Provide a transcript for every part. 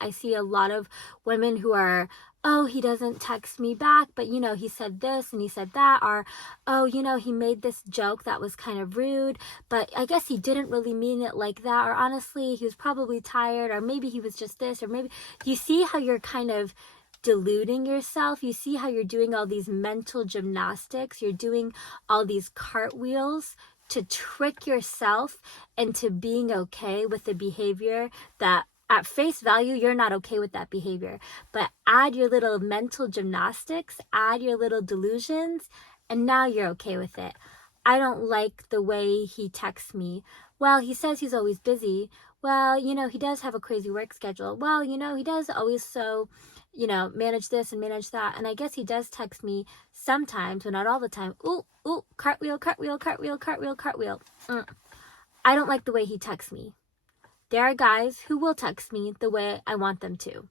I see a lot of women who are, oh, he doesn't text me back, but he said this and he said that, or, oh, he made this joke that was kind of rude, but I guess he didn't really mean it like that, or honestly, he was probably tired, or maybe he was just this, or maybe, you see how you're kind of deluding yourself? You see how you're doing all these mental gymnastics, you're doing all these cartwheels to trick yourself into being okay with the behavior that at face value, you're not okay with that behavior. But add your little mental gymnastics, add your little delusions, and now you're okay with it. I don't like the way he texts me. Well, he says he's always busy. Well, he does have a crazy work schedule. Well, he does always manage this and manage that. And I guess he does text me sometimes, but not all the time. Ooh, cartwheel, cartwheel, cartwheel, cartwheel, cartwheel. I don't like the way he texts me. There are guys who will text me the way I want them to.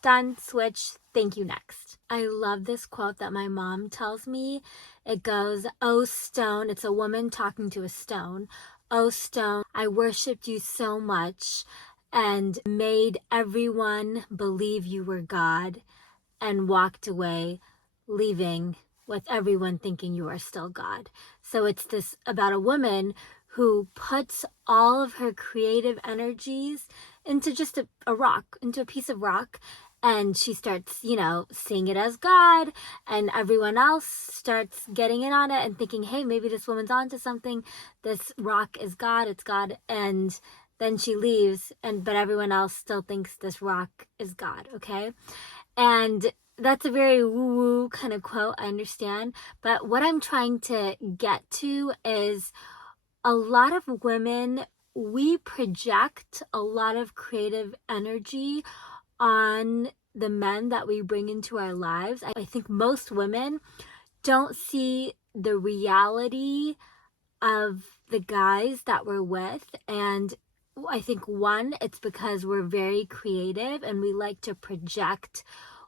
Done, switch, thank you, next. I love this quote that my mom tells me. It goes, "Oh, stone," it's a woman talking to a stone. "Oh, stone, I worshipped you so much and made everyone believe you were God and walked away, leaving with everyone thinking you are still God." So it's this about a woman who puts all of her creative energies into just a rock, into a piece of rock, and she starts, seeing it as God, and everyone else starts getting in on it and thinking, hey, maybe this woman's onto something. This rock is God, it's God, and then she leaves, but everyone else still thinks this rock is God, okay? And that's a very woo-woo kind of quote, I understand, but what I'm trying to get to is a lot of women, we project a lot of creative energy on the men that we bring into our lives. I think most women don't see the reality of the guys that we're with. And I think it's because we're very creative and we like to project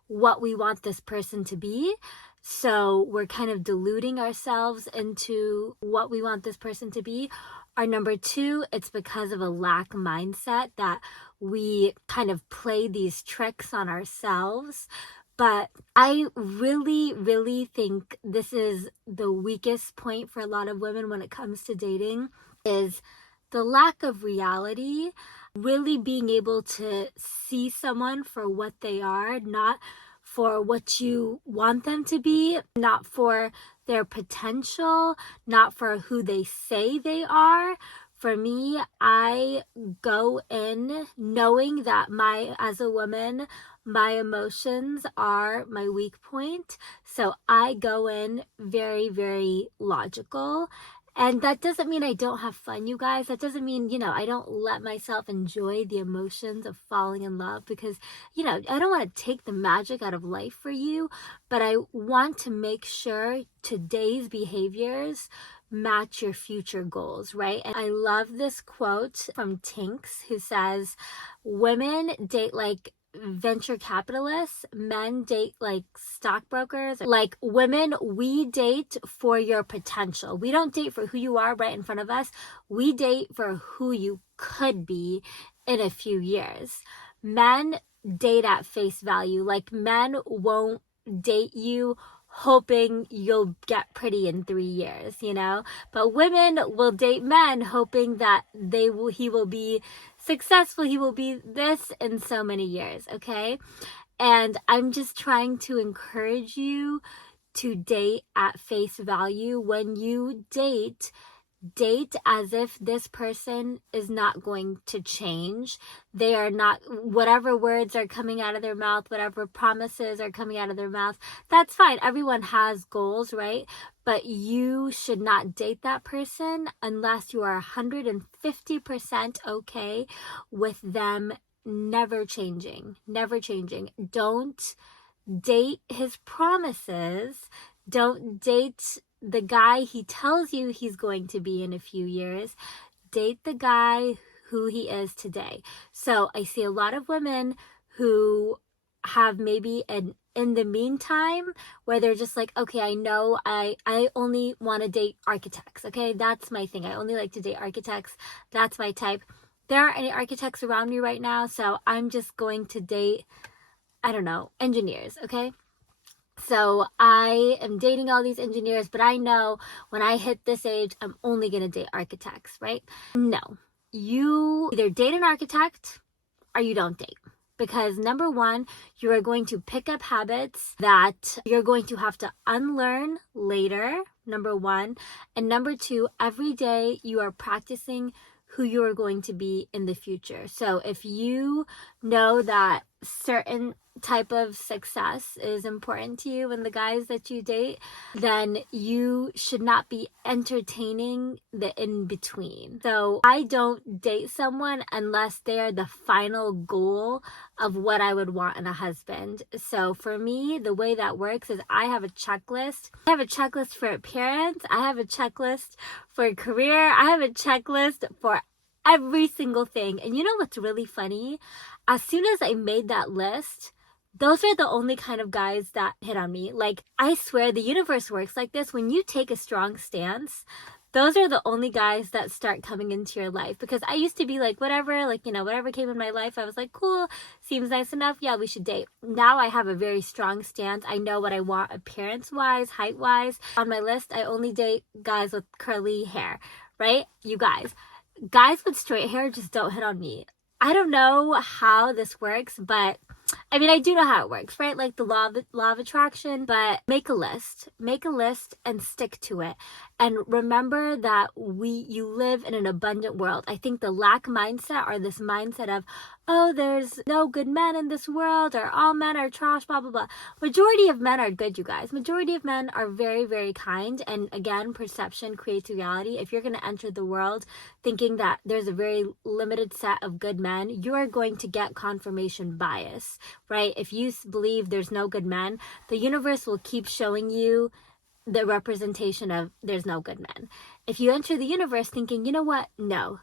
what we want this person to be. So we're kind of deluding ourselves into what we want this person to be. Or number two, it's because of a lack mindset that we kind of play these tricks on ourselves. But I really, really think this is the weakest point for a lot of women when it comes to dating, is the lack of reality, really being able to see someone for what they are, not for what you want them to be, not for their potential, not for who they say they are. For me, I go in knowing that as a woman, my emotions are my weak point. So I go in very, very logical. And that doesn't mean I don't have fun, you guys. That doesn't mean, I don't let myself enjoy the emotions of falling in love, because, I don't want to take the magic out of life for you, but I want to make sure today's behaviors match your future goals, right? And I love this quote from Tinks, who says, "Women date like venture capitalists, men date like stockbrokers. Like women, we date for your potential. We don't date for who you are right in front of us. We date for who you could be in a few years. Men date at face value. Like men won't date you hoping you'll get pretty in 3 years, but women will date men hoping that he will be successful, he will be this in so many years, okay? And I'm just trying to encourage you to date at face value. When you date as if this person is not going to change. They are not, whatever words are coming out of their mouth, whatever promises are coming out of their mouth, that's fine. Everyone has goals, right? But you should not date that person unless you are 150% okay with them never changing. Don't date his promises. Don't date the guy he tells you he's going to be in a few years. Date the guy who he is today. So I see a lot of women who have maybe an in the meantime where they're just like, okay, I know I only want to date architects. Okay, that's my thing. I only like to date architects. That's my type. there aren't any architects around me right now, so I'm just going to date, I don't know, engineers, okay? So I am dating all these engineers, but I know when I hit this age, I'm only going to date architects, right? No, you either date an architect or you don't date. Because number one, you are going to pick up habits that you're going to have to unlearn later, number one. And number two, every day you are practicing who you are going to be in the future. So if you know that certain type of success is important to you in the guys that you date, then you should not be entertaining the in between. So I don't date someone unless they're the final goal of what I would want in a husband. So for me, the way that works is I have a checklist. I have a checklist for appearance. I have a checklist for career. I have a checklist for every single thing. And you know what's really funny? As soon as I made that list, those are the only kind of guys that hit on me. Like, I swear the universe works like this. When you take a strong stance, those are the only guys that start coming into your life. Because I used to be like, whatever, like, you know, whatever came in my life, I was like, cool, seems nice enough. Yeah, we should date. Now I have a very strong stance. I know what I want appearance-wise, height-wise. On my list, I only date guys with curly hair, right? You guys with straight hair just don't hit on me. I don't know how this works, but I mean, I do know how it works, right? Like the law of attraction, but make a list and stick to it. And remember that you live in an abundant world. I think the lack mindset, or this mindset of, oh, there's no good men in this world, or all men are trash, blah, blah, blah. Majority of men are good, you guys. Majority of men are very, very kind. And again, perception creates reality. If you're going to enter the world thinking that there's a very limited set of good men, you are going to get confirmation bias, right? If you believe there's no good men, the universe will keep showing you the representation of there's no good men. If you enter the universe thinking, you know what? No,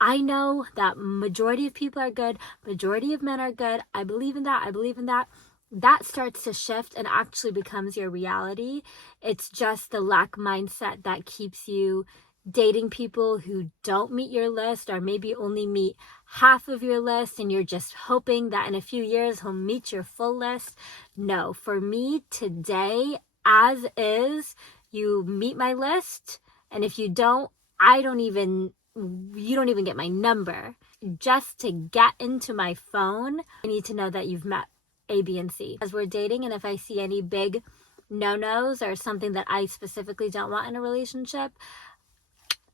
I know that majority of people are good, majority of men are good, I believe in that, that starts to shift and actually becomes your reality. It's just the lack mindset that keeps you dating people who don't meet your list, or maybe only meet half of your list, and you're just hoping that in a few years he'll meet your full list. No, for me today, as is, you meet my list, and if you don't, you don't even get my number. Just to get into my phone, I need to know that you've met A, B, and C. As we're dating, and if I see any big no-nos or something that I specifically don't want in a relationship,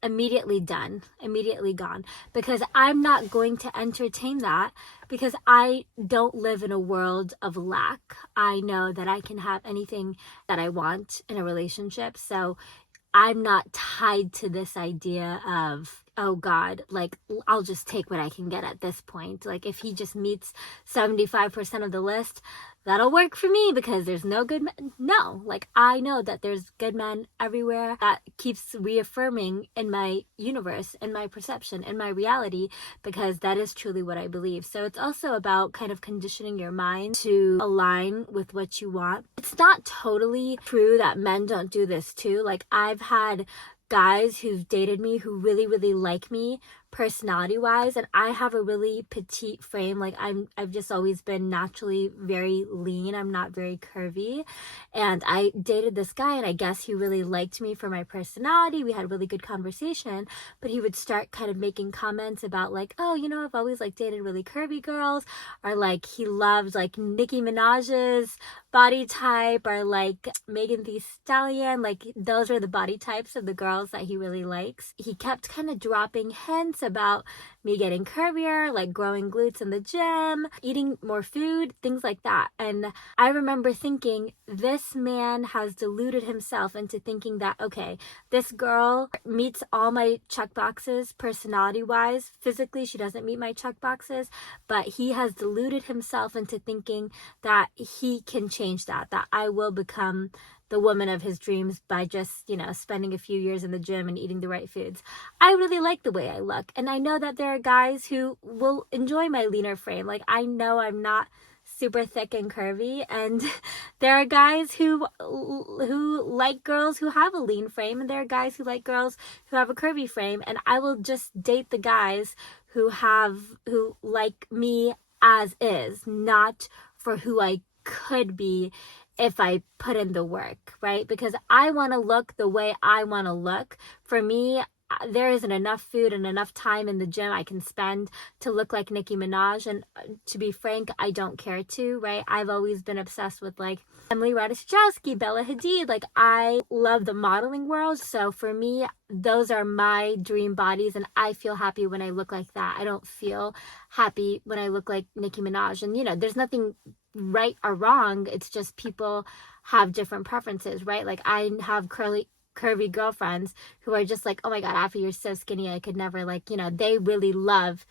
immediately done, immediately gone, because I'm not going to entertain that, because I don't live in a world of lack. I know that I can have anything that I want in a relationship. So I'm not tied to this idea of, oh God, like I'll just take what I can get at this point. Like if he just meets 75% of the list, that'll work for me because there's no good men. No, like I know that there's good men everywhere. That keeps reaffirming in my universe, in my perception, in my reality, because that is truly what I believe. So it's also about kind of conditioning your mind to align with what you want. It's not totally true that men don't do this too. Like I've had guys who've dated me who really, really like me personality wise, and I have a really petite frame. Like I've just always been naturally very lean. I'm not very curvy, and I dated this guy, and I guess he really liked me for my personality. We had a really good conversation, but he would start kind of making comments about like, oh, you know, I've always like dated really curvy girls, or like he loved like Nicki Minaj's body type, or like Megan Thee Stallion. Like those are the body types of the girls that he really likes. He kept kind of dropping hints about me getting curvier, like growing glutes in the gym, eating more food, things like that. And I remember thinking, this man has deluded himself into thinking that, okay, this girl meets all my check boxes personality wise. Physically, she doesn't meet my check boxes, but he has deluded himself into thinking that he can change that I will become the woman of his dreams by just, you know, spending a few years in the gym and eating the right foods. I really like the way I look. And I know that there are guys who will enjoy my leaner frame. Like I know I'm not super thick and curvy, and there are guys who like girls who have a lean frame, and there are guys who like girls who have a curvy frame, and I will just date the guys who like me as is, not for who I could be if I put in the work, right? Because I want to look the way I want to look. For me, there isn't enough food and enough time in the gym I can spend to look like Nicki Minaj. And to be frank, I don't care to, right? I've always been obsessed with like Emily Ratajkowski, Bella Hadid. Like, I love the modeling world. So for me, those are my dream bodies. And I feel happy when I look like that. I don't feel happy when I look like Nicki Minaj. And, you know, there's nothing right or wrong. It's just people have different preferences, right? Like, I have curvy girlfriends who are just like, oh my god, Afi, you're so skinny, I could never, like, you know, they really love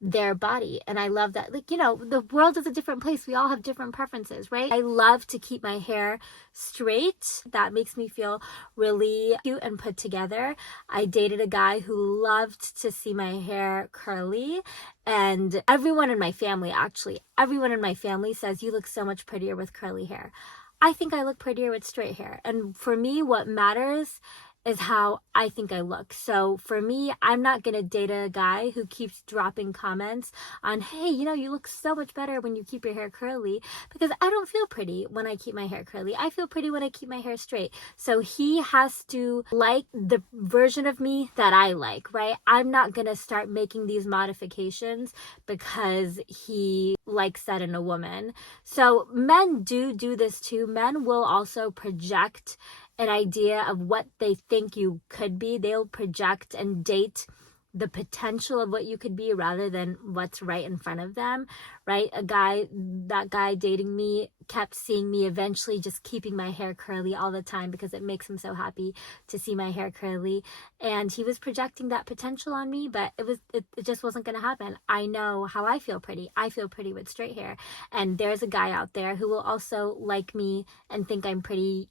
their body. And I love that, like, you know, the world is a different place. We all have different preferences, right? I love to keep my hair straight. That makes me feel really cute and put together. I dated a guy who loved to see my hair curly, and everyone in my family, actually everyone in my family, says you look so much prettier with curly hair. I think I look prettier with straight hair. And for me, what matters is how I think I look. So for me, I'm not going to date a guy who keeps dropping comments on, hey, you know, you look so much better when you keep your hair curly, because I don't feel pretty when I keep my hair curly. I feel pretty when I keep my hair straight. So he has to like the version of me that I like, right? I'm not going to start making these modifications because he likes that in a woman. So men do this too. Men will also project an idea of what they think you could be. They'll project and date the potential of what you could be rather than what's right in front of them, right? That guy dating me kept seeing me eventually just keeping my hair curly all the time because it makes him so happy to see my hair curly. And he was projecting that potential on me, but it just wasn't going to happen. I know how I feel pretty. I feel pretty with straight hair. And there's a guy out there who will also like me and think I'm pretty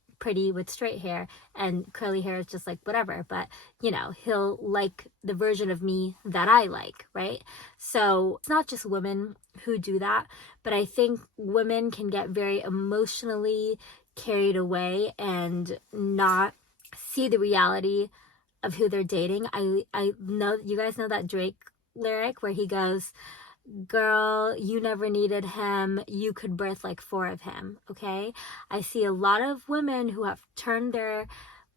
with straight hair, and curly hair is just like whatever, but you know, he'll like the version of me that I like, right? So it's not just women who do that, but I think women can get very emotionally carried away and not see the reality of who they're dating. I know you guys know that Drake lyric where he goes, girl, you never needed him, you could birth like 4 of him. Okay, I see a lot of women who have turned their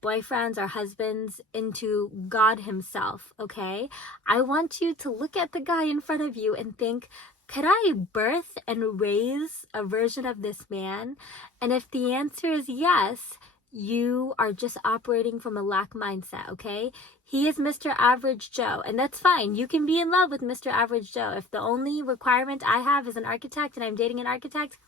boyfriends or husbands into God himself. Okay, I want you to look at the guy in front of you and think, could I birth and raise a version of this man? And if the answer is yes, you are just operating from a lack mindset. Okay, he is Mr. Average Joe, and that's fine. You can be in love with Mr. Average Joe. If the only requirement I have is an architect and I'm dating an architect,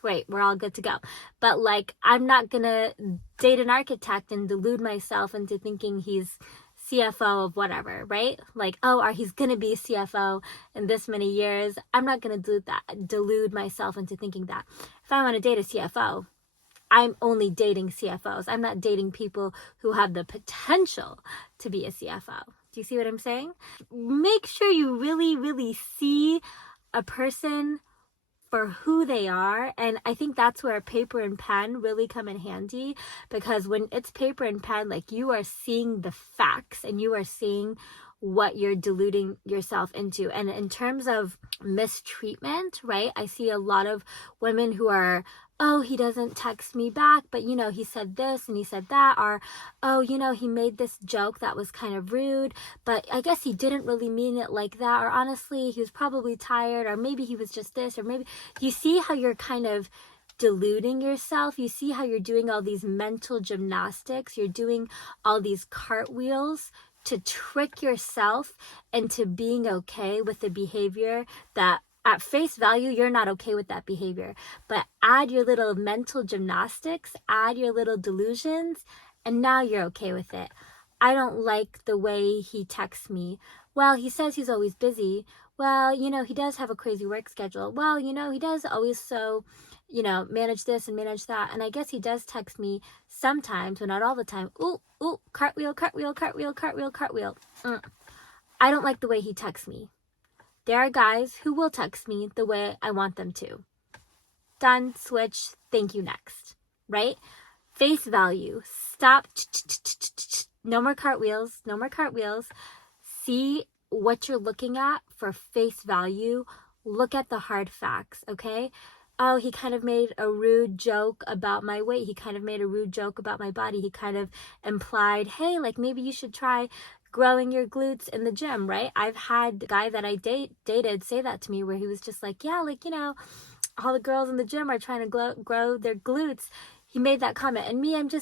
great, we're all good to go. But like, I'm not gonna date an architect and delude myself into thinking he's CFO of whatever, right? Like, oh, he's gonna be CFO in this many years. I'm not gonna delude myself into thinking that. If I want to date a CFO, I'm only dating CFOs. I'm not dating people who have the potential to be a CFO. Do you see what I'm saying? Make sure you really, really see a person for who they are. And I think that's where paper and pen really come in handy, because when it's paper and pen, like, you are seeing the facts and you are seeing what you're deluding yourself into. And in terms of mistreatment, right, I see a lot of women who are, oh, he doesn't text me back, but you know, he said this and he said that, or oh, you know, he made this joke that was kind of rude, but I guess he didn't really mean it like that, or honestly, he was probably tired, or maybe he was just this, or maybe. You see how you're kind of deluding yourself? You see how you're doing all these mental gymnastics, you're doing all these cartwheels to trick yourself into being okay with the behavior that at face value you're not okay with that behavior, but add your little mental gymnastics, add your little delusions, and now you're okay with it. I don't like the way he texts me. Well, he says he's always busy. Well, you know, he does have a crazy work schedule. Well, you know, he does always manage this and manage that. And I guess he does text me sometimes, but not all the time. Ooh, cartwheel, cartwheel, cartwheel, cartwheel, cartwheel. I don't like the way he texts me. There are guys who will text me the way I want them to. Done, switch, thank you, next. Right? Face value. Stop. No more cartwheels. No more cartwheels. See what you're looking at for face value, look at the hard facts, okay? Oh, he kind of made a rude joke about my weight. He kind of made a rude joke about my body. He kind of implied, hey, like maybe you should try growing your glutes in the gym, right? I've had a guy that I dated say that to me, where he was just like, yeah, like, all the girls in the gym are trying to grow their glutes. He made that comment, and me, and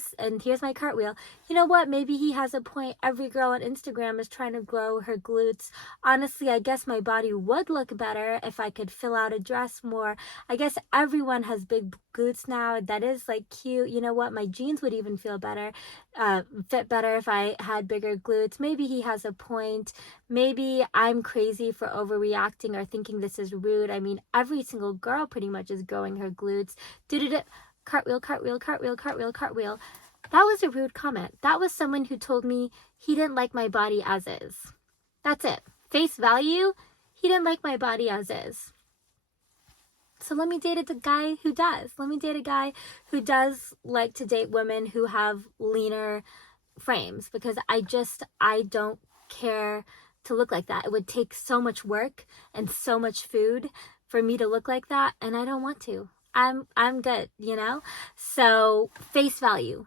here's my cartwheel. You know what? Maybe he has a point. Every girl on Instagram is trying to grow her glutes. Honestly, I guess my body would look better if I could fill out a dress more. I guess everyone has big glutes now. That is like cute. You know what? My jeans would even feel better, fit better if I had bigger glutes. Maybe he has a point. Maybe I'm crazy for overreacting or thinking this is rude. I mean, every single girl pretty much is growing her glutes. Cartwheel, cartwheel, cartwheel, cartwheel, cartwheel. That was a rude comment. That was someone who told me he didn't like my body as is. That's it. Face value, he didn't like my body as is. So let me date a guy who does. Let me date a guy who does like to date women who have leaner frames, because I don't care to look like that. It would take so much work and so much food for me to look like that, and I don't want to. I'm good, So face value.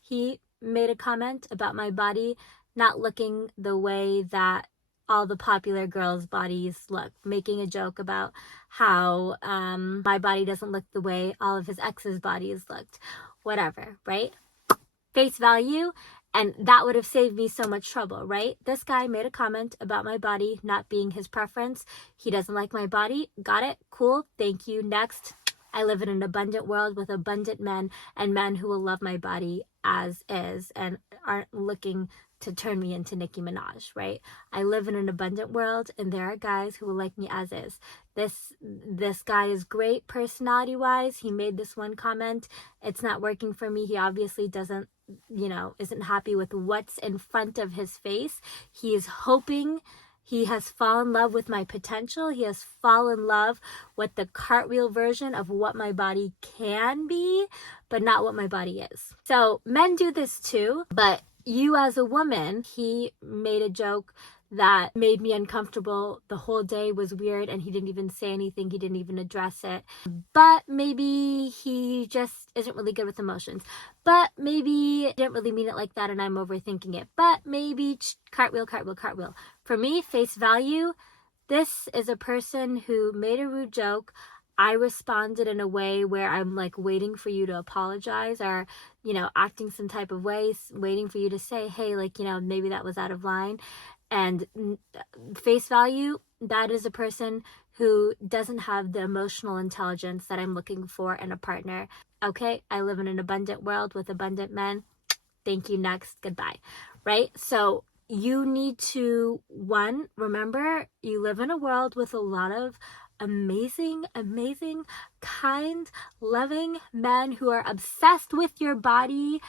He made a comment about my body not looking the way that all the popular girls' bodies look, making a joke about how my body doesn't look the way all of his ex's bodies looked. Whatever, right? Face value. And that would have saved me so much trouble, right? This guy made a comment about my body not being his preference. He doesn't like my body. Got it? Cool. Thank you. Next. I live in an abundant world with abundant men, and men who will love my body as is and aren't looking to turn me into Nicki Minaj, right? I live in an abundant world, and there are guys who will like me as is. This guy is great personality-wise. He made this one comment. It's not working for me. He obviously doesn't, isn't happy with what's in front of his face. He is hoping. He has fallen in love with my potential. He has fallen in love with the cartwheel version of what my body can be, but not what my body is. So men do this too, but you as a woman, he made a joke that made me uncomfortable. The whole day was weird, and he didn't even say anything. He didn't even address it. But maybe he just isn't really good with emotions. But maybe he didn't really mean it like that, and I'm overthinking it. But maybe cartwheel, cartwheel, cartwheel. For me, face value, this is a person who made a rude joke. I responded in a way where I'm like waiting for you to apologize, or, acting some type of way, waiting for you to say, hey, like, maybe that was out of line. And face value, that is a person who doesn't have the emotional intelligence that I'm looking for in a partner. Okay, I live in an abundant world with abundant men. Thank you, next, goodbye, right? So you need to, one, remember you live in a world with a lot of amazing, kind, loving men who are obsessed with your body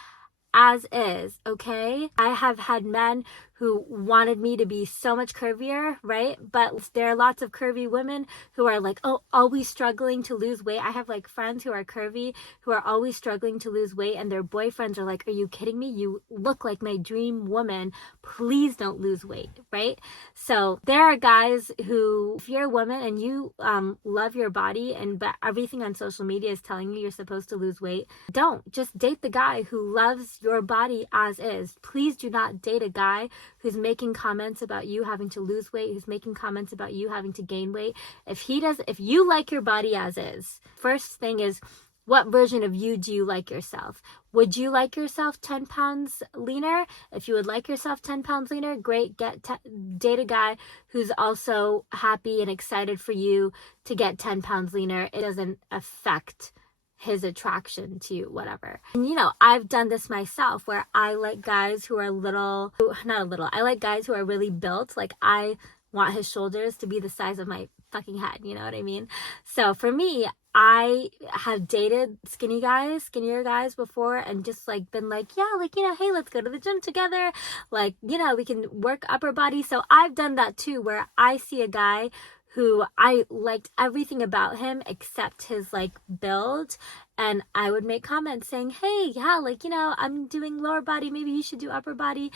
as is, okay? I have had men who wanted me to be so much curvier, right? But there are lots of curvy women who are like, oh, always struggling to lose weight. I have like friends who are curvy who are always struggling to lose weight, and their boyfriends are like, are you kidding me? You look like my dream woman. Please don't lose weight, right? So there are guys who, if you're a woman and you love your body, and but everything on social media is telling you you're supposed to lose weight, don't. Just date the guy who loves your body as is. Please do not date a guy who's making comments about you having to lose weight, who's making comments about you having to gain weight. If you like your body as is, first thing is, what version of you do you like yourself? Would you like yourself 10 pounds leaner? If you would like yourself 10 pounds leaner, great. Date a guy who's also happy and excited for you to get 10 pounds leaner. It doesn't affect his attraction to you, whatever. And I've done this myself, where I like guys who are I like guys who are really built. Like, I want his shoulders to be the size of my fucking head, you know what I mean? So for me, I have dated skinnier guys before, and just like been like, yeah, like, hey, let's go to the gym together. Like, we can work upper body. So I've done that too, where I see a guy who I liked everything about him except his like build, and I would make comments saying, hey, yeah, like, I'm doing lower body, maybe you should do upper body.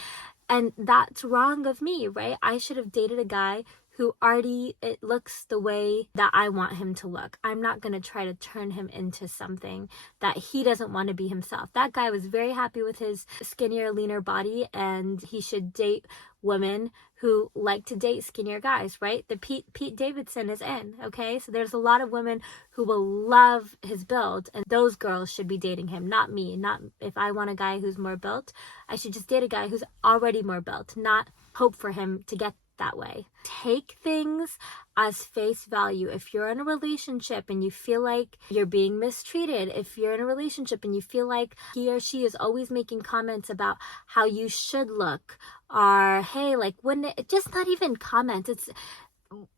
And that's wrong of me, right? I should have dated a guy who already it looks the way that I want him to look. I'm not going to try to turn him into something that he doesn't want to be himself. That guy was very happy with his skinnier, leaner body, and he should date women who like to date skinnier guys, right? The Pete Davidson is in, okay? So there's a lot of women who will love his build, and those girls should be dating him, not me. Not if I want a guy who's more built, I should just date a guy who's already more built, not hope for him to get that way. Take things as face value. If you're in a relationship and you feel like you're being mistreated, if you're in a relationship and you feel like he or she is always making comments about how you should look, or hey, like when it just not even comments, it's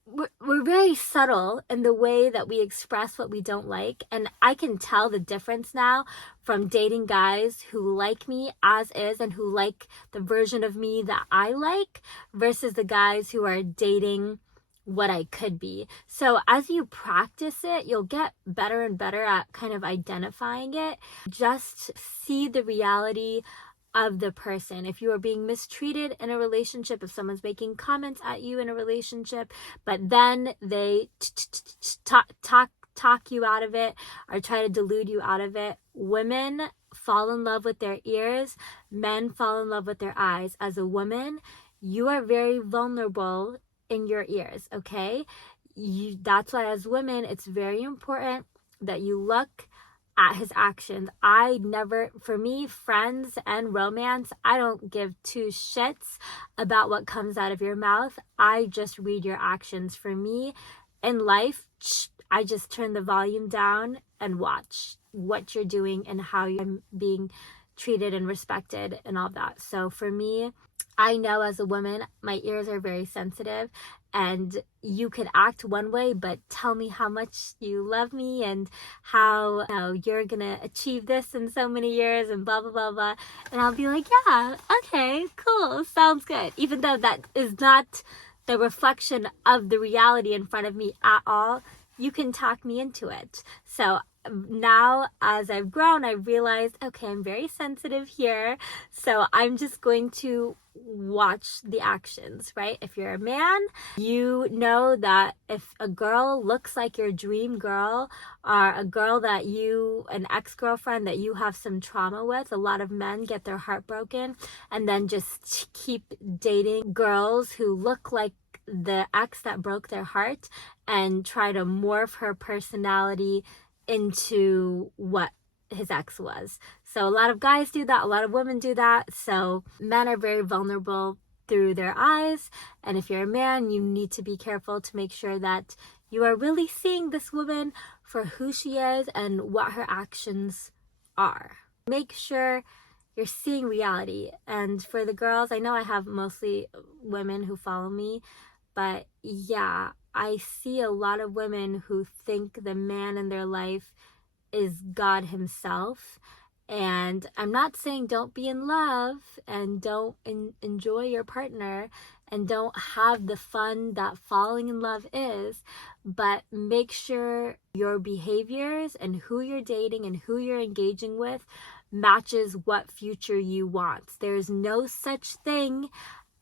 we're very subtle in the way that we express what we don't like. And I can tell the difference now from dating guys who like me as is and who like the version of me that I like versus the guys who are dating what I could be. So as you practice it, you'll get better and better at kind of identifying it. Just see the reality of the person. If you are being mistreated in a relationship, if someone's making comments at you in a relationship, but then they talk you out of it or try to delude you out of it, women fall in love with their ears, men fall in love with their eyes. As a woman, you are very vulnerable in your ears, okay? That's why as women, it's very important that you look at his actions. For me, friends and romance, I don't give two shits about what comes out of your mouth. I just read your actions. For me, in life, I just turn the volume down and watch what you're doing and how you're being treated and respected and all that. So for me, I know as a woman, my ears are very sensitive, and you could act one way, but tell me how much you love me and how you're gonna achieve this in so many years and blah, blah, blah, blah. And I'll be like, yeah, okay, cool, sounds good. Even though that is not the reflection of the reality in front of me at all, you can talk me into it. So now as I've grown, I realized, okay, I'm very sensitive here. So I'm just going to watch the actions, right? If you're a man, you know that if a girl looks like your dream girl, or a girl that an ex-girlfriend that you have some trauma with, a lot of men get their heart broken and then just keep dating girls who look like the ex that broke their heart and try to morph her personality into what his ex was. So a lot of guys do that, a lot of women do that. So men are very vulnerable through their eyes, and if you're a man, you need to be careful to make sure that you are really seeing this woman for who she is and what her actions are. Make sure you're seeing reality. And for the girls, I know I have mostly women who follow me, but yeah, I see a lot of women who think the man in their life is God himself. And I'm not saying don't be in love and don't enjoy your partner and don't have the fun that falling in love is, but make sure your behaviors and who you're dating and who you're engaging with matches what future you want. There's no such thing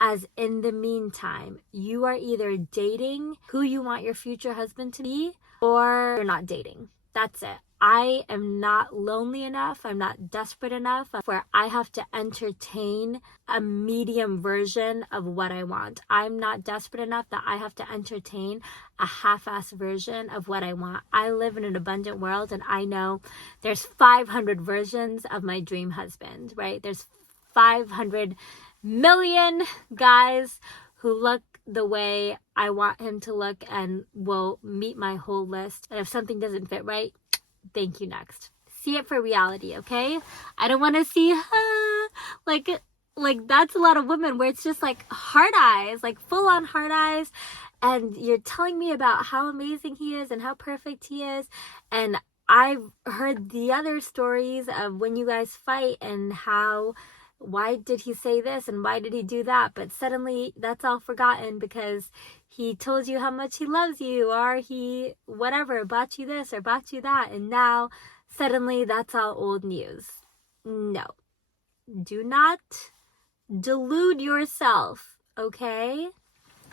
as in the meantime. You are either dating who you want your future husband to be, or you're not dating. That's it. I am not lonely enough, I'm not desperate enough where I have to entertain a medium version of what I want. I'm not desperate enough that I have to entertain a half-ass version of what I want. I live in an abundant world, and I know there's 500 versions of my dream husband, right? There's 500 million guys who look the way I want him to look and will meet my whole list. And if something doesn't fit right, thank you, next. See it for reality, okay? I don't want to see like that's a lot of women where it's just like hard eyes, like full on hard eyes, and you're telling me about how amazing he is and how perfect he is, and I've heard the other stories of when you guys fight and why did he say this and why did he do that, but suddenly that's all forgotten because he told you how much he loves you, or he whatever, bought you this or bought you that, and now suddenly that's all old news. No, do not delude yourself, okay?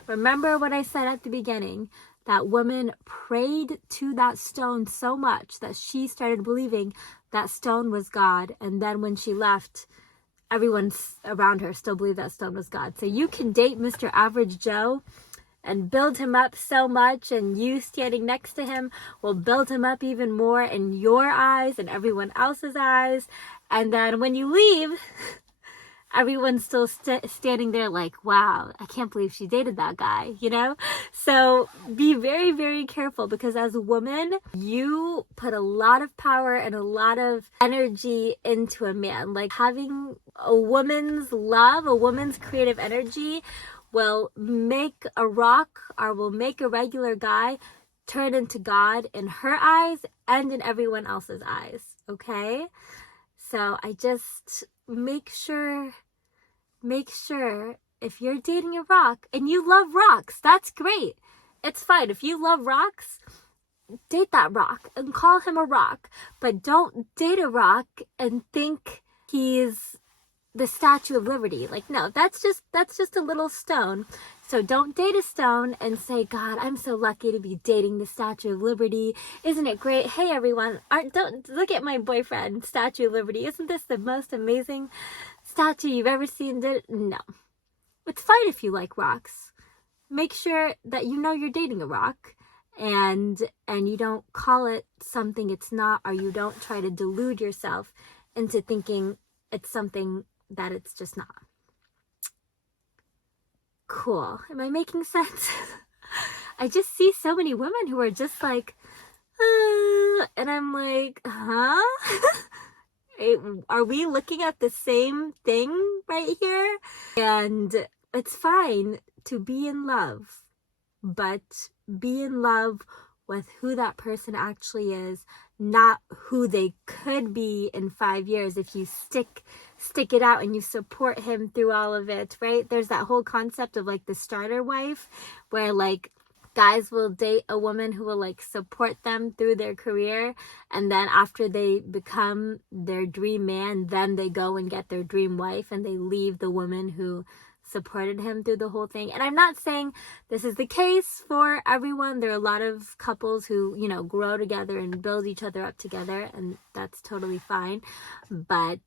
Remember what I said at the beginning. That woman prayed to that stone so much that she started believing that stone was God. And then when she left, everyone around her still believed that stone was God. So you can date Mr. Average Joe and build him up so much, and you standing next to him will build him up even more in your eyes and everyone else's eyes. And then when you leave, everyone's still standing there like, wow, I can't believe she dated that guy, you know? So be very, very careful, because as a woman, you put a lot of power and a lot of energy into a man. Like, having a woman's love, a woman's creative energy will make a rock, or will make a regular guy turn into God in her eyes and in everyone else's eyes, okay? So I just make sure if you're dating a rock and you love rocks, that's great. It's fine. If you love rocks, date that rock and call him a rock. But don't date a rock and think he's the Statue of Liberty. Like, no, that's just a little stone. So don't date a stone and say, God, I'm so lucky to be dating the Statue of Liberty. Isn't it great? Hey, everyone, don't look at my boyfriend, Statue of Liberty. Isn't this the most amazing statue you've ever seen? No. It's fine if you like rocks. Make sure that you know you're dating a rock, and you don't call it something it's not, or you don't try to delude yourself into thinking it's something that it's just not. Cool. Am I making sense? I just see so many women who are just like, and I'm like, huh? Are we looking at the same thing right here? And it's fine to be in love, but be in love with who that person actually is, not who they could be in 5 years if you stick it out and you support him through all of it, right? There's that whole concept of like the starter wife, where like guys will date a woman who will like support them through their career, and then after they become their dream man, then they go and get their dream wife, and they leave the woman who supported him through the whole thing. And I'm not saying this is the case for everyone. There are a lot of couples who, you know, grow together and build each other up together, and that's totally fine. But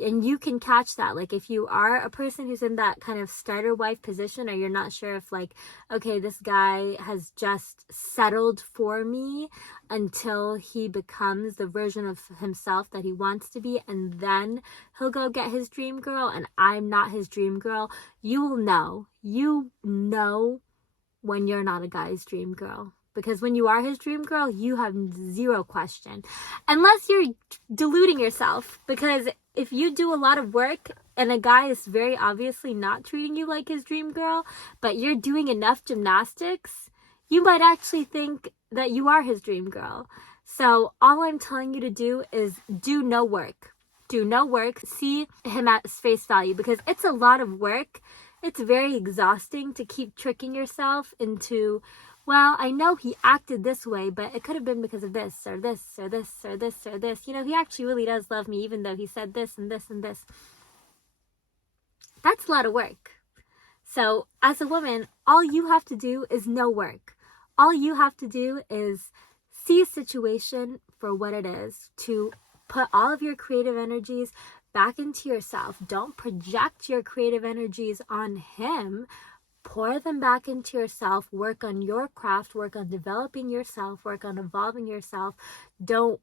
and you can catch that, like if you are a person who's in that kind of starter wife position, or you're not sure if like, okay, this guy has just settled for me until he becomes the version of himself that he wants to be, and then he'll go get his dream girl, and I'm not his dream girl. You know when you're not a guy's dream girl. Because when you are his dream girl, you have zero question. Unless you're deluding yourself. Because if you do a lot of work and a guy is very obviously not treating you like his dream girl, but you're doing enough gymnastics, you might actually think that you are his dream girl. So all I'm telling you to do is do no work. Do no work. See him at face value, because it's a lot of work. It's very exhausting to keep tricking yourself into, well, I know he acted this way, but it could have been because of this, or this, or this, or this, or this. You know, he actually really does love me, even though he said this and this and this. That's a lot of work. So as a woman, all you have to do is no work. All you have to do is see a situation for what it is, to put all of your creative energies back into yourself. Don't project your creative energies on him. Pour them back into yourself. Work on your craft. Work on developing yourself. Work on evolving yourself. Don't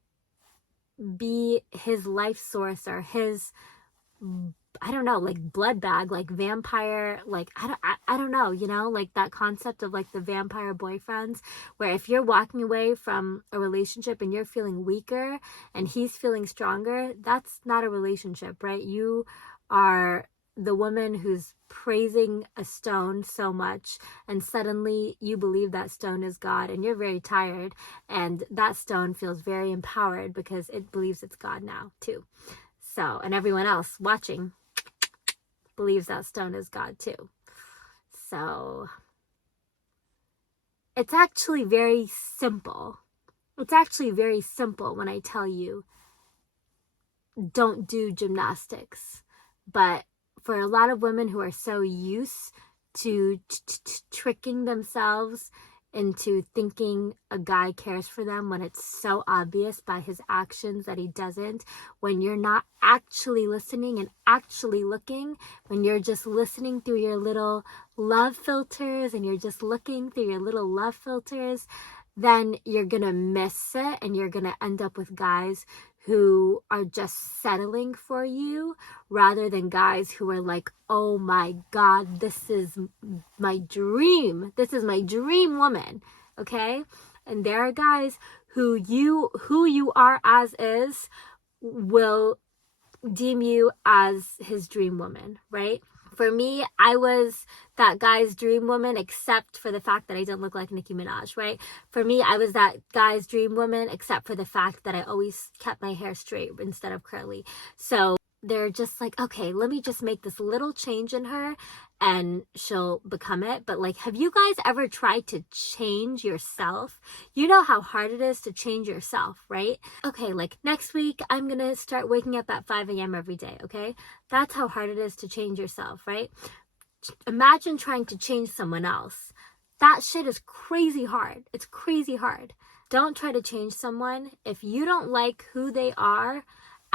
be his life source, or his, I don't know, like blood bag, like vampire, like I don't know, you know, like that concept of like the vampire boyfriends, where if you're walking away from a relationship and you're feeling weaker and he's feeling stronger, that's not a relationship, right? You are the woman who's praising a stone so much, and suddenly you believe that stone is God, and you're very tired, and that stone feels very empowered because it believes it's God now too. So, and everyone else watching believes that stone is God too. So it's actually very simple. It's actually very simple when I tell you don't do gymnastics. But for a lot of women who are so used to tricking themselves into thinking a guy cares for them when it's so obvious by his actions that he doesn't, when you're not actually listening and actually looking, when you're just listening through your little love filters and you're just looking through your little love filters, then you're gonna miss it and you're gonna end up with guys who are just settling for you rather than guys who are like, oh my God, this is my dream. This is my dream woman. Okay? And there are guys who you are as is will deem you as his dream woman, right? For me, I was that guy's dream woman, except for the fact that I didn't look like Nicki Minaj, right? For me, I was that guy's dream woman, except for the fact that I always kept my hair straight instead of curly. So they're just like, okay, let me just make this little change in her and she'll become it. But like, have you guys ever tried to change yourself? You know how hard it is to change yourself, right? Okay, like next week, I'm gonna start waking up at 5 a.m. every day, okay? That's how hard it is to change yourself, right? Imagine trying to change someone else. That shit is crazy hard. It's crazy hard. Don't try to change someone. If you don't like who they are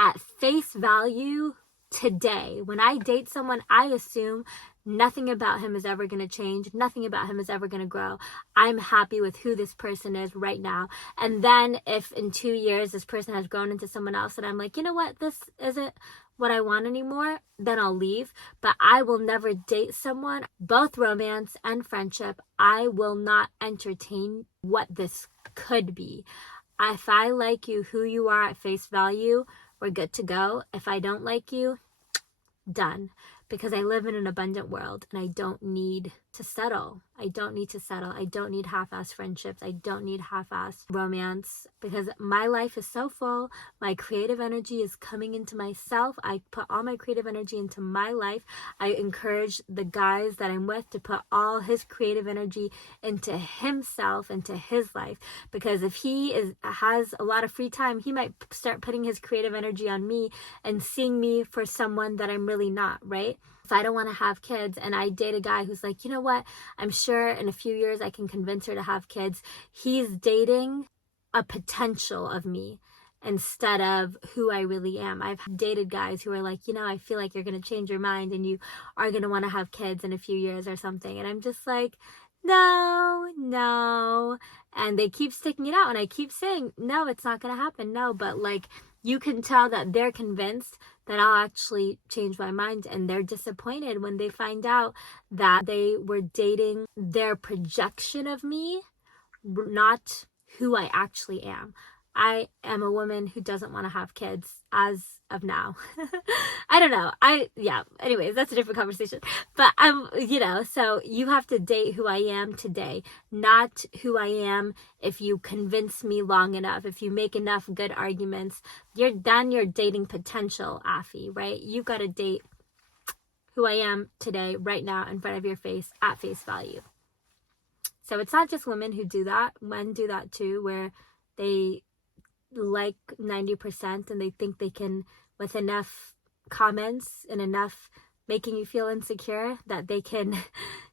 at face value today, when I date someone, I assume nothing about him is ever going to change. Nothing about him is ever going to grow. I'm happy with who this person is right now. And then if in 2 years this person has grown into someone else and I'm like, you know what, this isn't what I want anymore, then I'll leave. But I will never date someone, both romance and friendship. I will not entertain what this could be. If I like you, who you are at face value, we're good to go. If I don't like you, done. Because I live in an abundant world and I don't need to settle. I don't need to settle. I don't need half-assed friendships. I don't need half-assed romance because my life is so full. My creative energy is coming into myself. I put all my creative energy into my life. I encourage the guys that I'm with to put all his creative energy into himself, into his life. Because if he has a lot of free time, he might start putting his creative energy on me and seeing me for someone that I'm really not, right? If I don't want to have kids and I date a guy who's like, you know what, I'm sure in a few years I can convince her to have kids. He's dating a potential of me instead of who I really am. I've dated guys who are like, you know, I feel like you're going to change your mind and you are going to want to have kids in a few years or something. And I'm just like, no. And they keep sticking it out and I keep saying, no, it's not going to happen. No, but like, you can tell that they're convinced that I'll actually change my mind, and they're disappointed when they find out that they were dating their projection of me, not who I actually am. I am a woman who doesn't want to have kids as of now. I don't know. Anyways, that's a different conversation. But so you have to date who I am today, not who I am if you convince me long enough, if you make enough good arguments. You're dating potential, Afi, right? You got to date who I am today, right now, in front of your face, at face value. So it's not just women who do that. Men do that too, where they like 90% and they think they can, with enough comments and enough making you feel insecure, that they can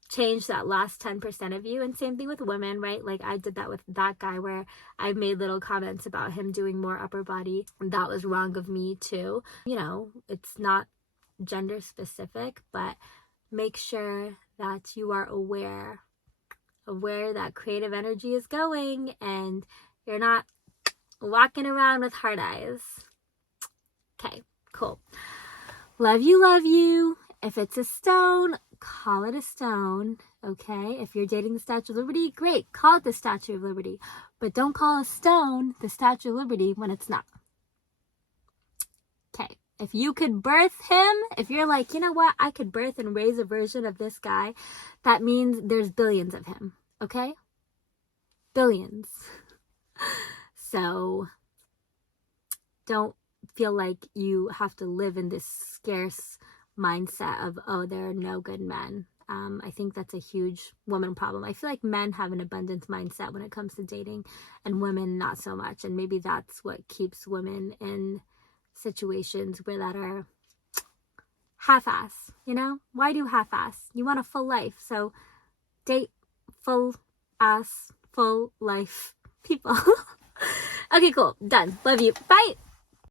change that last 10% of you. And same thing with women, right? Like I did that with that guy where I made little comments about him doing more upper body, and that was wrong of me too. You know, it's not gender specific, but make sure that you are aware of where that creative energy is going and you're not walking around with hard eyes. Okay, cool. Love you. If it's a stone, call it a stone, okay? If you're dating the Statue of Liberty, great, call it the Statue of Liberty. But don't call a stone the Statue of Liberty when it's not. Okay, if you could birth him, if you're like, you know what, I could birth and raise a version of this guy, that means there's billions of him, okay? Billions. So don't feel like you have to live in this scarce mindset of, oh, there are no good men. I think that's a huge woman problem. I feel like men have an abundance mindset when it comes to dating and women not so much. And maybe that's what keeps women in situations where that are half-ass, you know? Why do half-ass? You want a full life, so date full-ass, full life people. Okay, cool. Done. Love you. Bye.